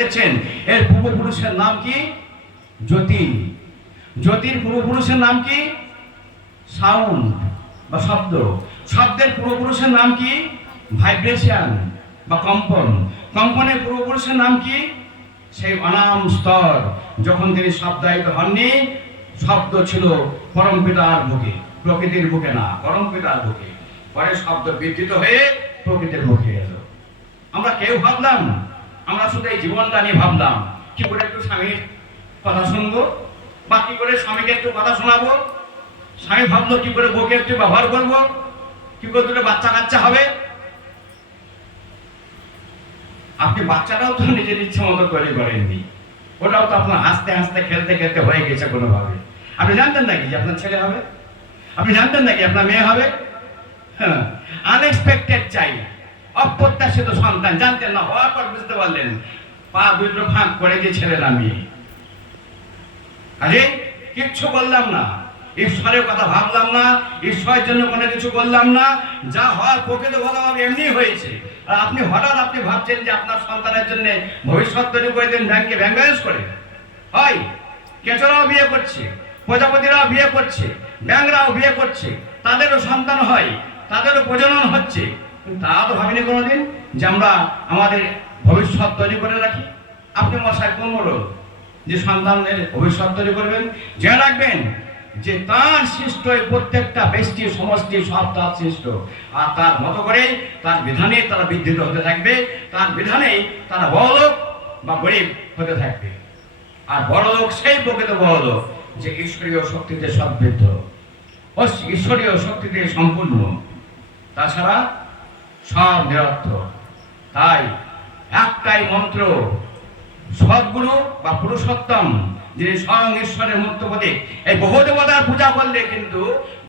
দেখছেন এর পূর্বপুরুষের নাম কি? জ্যোতি। জ্যোতির পূর্বপুরুষের নাম কি? সাউন্ড বা শব্দ। শব্দের পূর্বপুরুষের নাম কি? ভাইব্রেশন বা কম্পন। কম্পনের পূর্বপুরুষের নাম কি? সেই অনাম স্তর। যখন তিনি শব্দায়িত হননি, শব্দ ছিল পরম পিতার বুকে, প্রকৃতির বুকে না, পরম পিতার বুকে। পরে শব্দ বিকৃত হয়ে প্রকৃতির মুখে এলো। আমরা কেউ ভাবলাম, আমরা শুধু এই জীবনটা নিয়ে ভাবলাম কি করে একটু স্বামীর কথা শুনবো, বা কি করে স্বামীকে একটু কথা শোনাবো। স্বামী ভাবলো কি করে বউকে একটু ব্যবহার করবো, কি করে দুটো বাচ্চা কাচ্চা হবে। আপনি বাচ্চাটাও তো নিজের ইচ্ছে মতো তৈরি করেননি, ওটাও তো আপনার হাসতে হাসতে খেলতে খেলতে হয়ে গেছে কোনোভাবে। আপনি জানতেন নাকি যে আপনার ছেলে হবে? আপনি জানতেন নাকি আপনার মেয়ে হবে? হ্যাঁ, আনএক্সপেক্টেড চাই, অপ্রত্যাশিত সন্তান। জানতেন না, হওয়ার পর বুঝতে পারলেন পা দুটো ফাঁক করে যে ছেলের আমি। আরে কিচ্ছু বললাম না, ঈশ্বরের কথা ভাবলাম না, ঈশ্বরের জন্য কোনো কিছু বললাম না। যা হওয়ার প্রকৃত ভালোভাবে এমনি হয়েছে। আর আপনি হঠাৎ আপনি ভাবছেন যে আপনার সন্তানের জন্য ভবিষ্যৎ তৈরি করে দেন ব্যাংকে ব্যাংক ব্যালেন্স করে। হয় কেঁচোরাও বিয়ে করছে, প্রজাপতিরাও বিয়ে করছে, ব্যাংকরাও বিয়ে করছে, তাদেরও সন্তান হয়, তাদেরও প্রজনন হচ্ছে। তা তো ভাবিনি কোনোদিন যে আমরা আমাদের ভবিষ্যৎ তৈরি করে রাখি। আপনি মশাই কোন বলো যে সন্তানের ভবিষ্যৎ তৈরি করবেন? জেনে রাখবেন যে তার সৃষ্ট প্রত্যেকটা ব্যষ্টি সমষ্টি সব তার সৃষ্ট, আর তার মতো করে তার বিধানে তারা বিদ্ধৃত হতে থাকবে, তার বিধানেই তারা বড়লোক বা গরিব হতে থাকবে। আর বড়লোক সেই প্রকৃত বড়লোক যে ঈশ্বরীয় শক্তিতে সমৃদ্ধ ও ঈশ্বরীয় শক্তিতে সম্পূর্ণ, তাছাড়া সব নিরর্থক। তাই একটাই মন্ত্র, সদ্গুরু বা পুরুষোত্তম যিনি স্বয়ং ঈশ্বরের মূর্ত প্রতীক। এই বহু দেবতার পূজা করলে কিন্তু